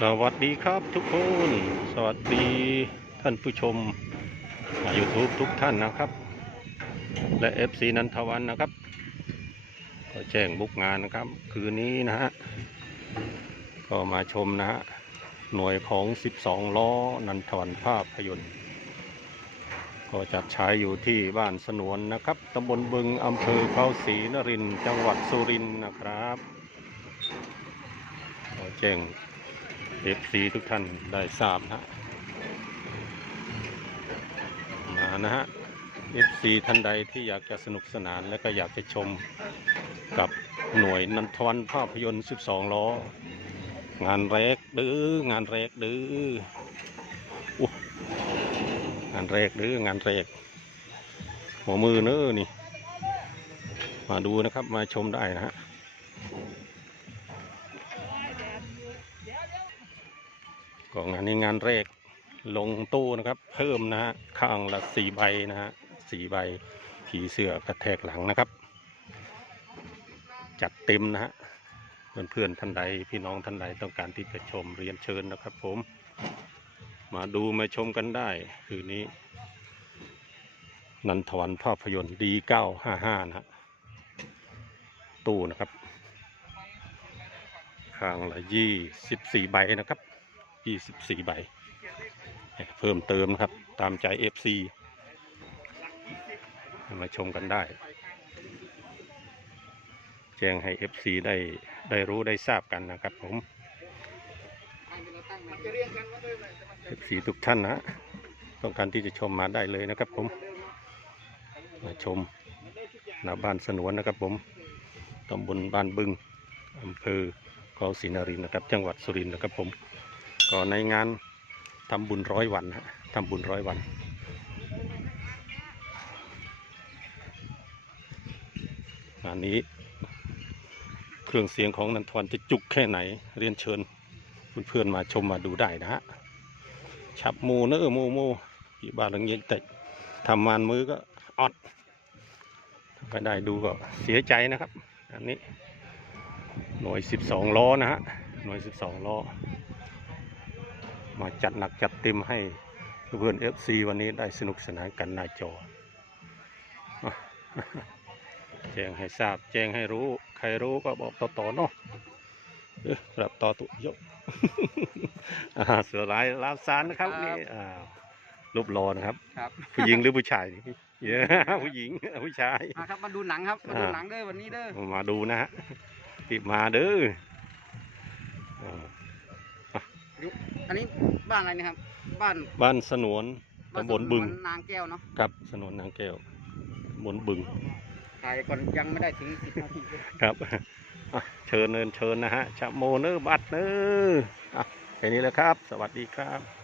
สวัสดีครับทุกคน สวัสดีท่านผู้ชมยูทูบทุกท่านนะครับ และ FC นันทวันนะครับ ก็แจ้งบุกงานนะครับ คืนนี้นะฮะ ก็มาชมนะฮะ หน่วยของ 12 ล้อนันทวันภาพยนตร์ ก็จัดใช้อยู่ที่บ้านสนวนนะครับตำบลบึงอำเภอเขาศรีนรินจังหวัดสุรินทร์นะครับ ก็แจ้ง FC ทุกท่านได้ทราบนะมานะฮะ FC ท่านใดที่อยากจะสนุกสนานและก็อยากจะชมกับหน่วยนันทวันภาพยนตร์ 12 ล้อ งานแรกดื้องานแรกดื้องานแรกดื้องานแรกหัวมือเน้อนี่ มาดูนะครับมาชมได้นะฮะ ก็งานนี้งานแรกลงตู้นะครับ เพิ่มนะฮะข้างละสี่ใบนะฮะสี่ใบผีเสื้อกระแทกหลังนะครับ จัดเต็มนะฮะเพื่อนๆท่านใดพี่น้องท่านใดต้องการที่จะชมเรียนเชิญนะครับ ผม มาดูมาชมกันได้ คืนนี้ นันทวันภาพยนตร์ดีเก้าห้าห้านะฮะตู้นะครับข้างละยี่สิบสี่ใบนะครับ ยี่สิบสี่ใบ เพิ่มเติมนะครับ ตามใจ FC มาชมกันได้ แจ้งให้ FC ได้ได้รู้ได้ทราบกันนะครับผม FC ทุกท่านนะต้องการที่จะชมมาได้เลยนะครับผม มาชมหน้าบ้านสนวนนะครับผมตำบลบ้านบึงอำเภอเขาศรีนรินทร์นะครับ จังหวัดสุรินทร์นะครับผม ก็ในงานทำบุญร้อยวันฮะทำบุญร้อยวัน งานนี้ เครื่องเสียงของนันทวันจะจุกแค่ไหน เรียนเชิญเพื่อนๆมาชมมาดูได้นะฮะฉับมูเนอะมูมูที่บ้าหลังเย็นแต่ทำมานมือก็ออดไม่ได้ดูก็เสียใจนะครับ อันนี้ หน่วย 12 ล้อนะฮะ หน่วย 12 ล้อ มาจัดหนักจัดเต็มให้เพื่อน FC วันนี้ได้สนุกสนานกันหน้าจออะแจ้งให้ทราบ แจ้งให้รู้ ใครรู้ก็บอกต่อๆเนาะเออปรับต่อตุยกอ่าเสือลายลาวซานนะครับนี่อ่ารูปรอนะครับครับ ผู้หญิงหรือผู้ชายนี่เย้ผู้หญิงผู้ชายมาครับมาดูหนังครับมาดูอ่าหนังเด้อวันนี้เด้อมาดูนะฮะติดมาเด้อ อ่าอันนี้บ้านอะไรนะครับ บ้านบ้านสนวนบ้านตำบลบึงสวนนางแก้วเนาะครับสนวนนางแก้วตำบลบึง ถ่ายก่อนยังไม่ได้ถึงสิบนาทีเลยครับอะเชิญเนินเชิญนะฮะชะโมเนอร์บัตรเนอร์อะแค่นี้แหละครับ สวัสดีครับ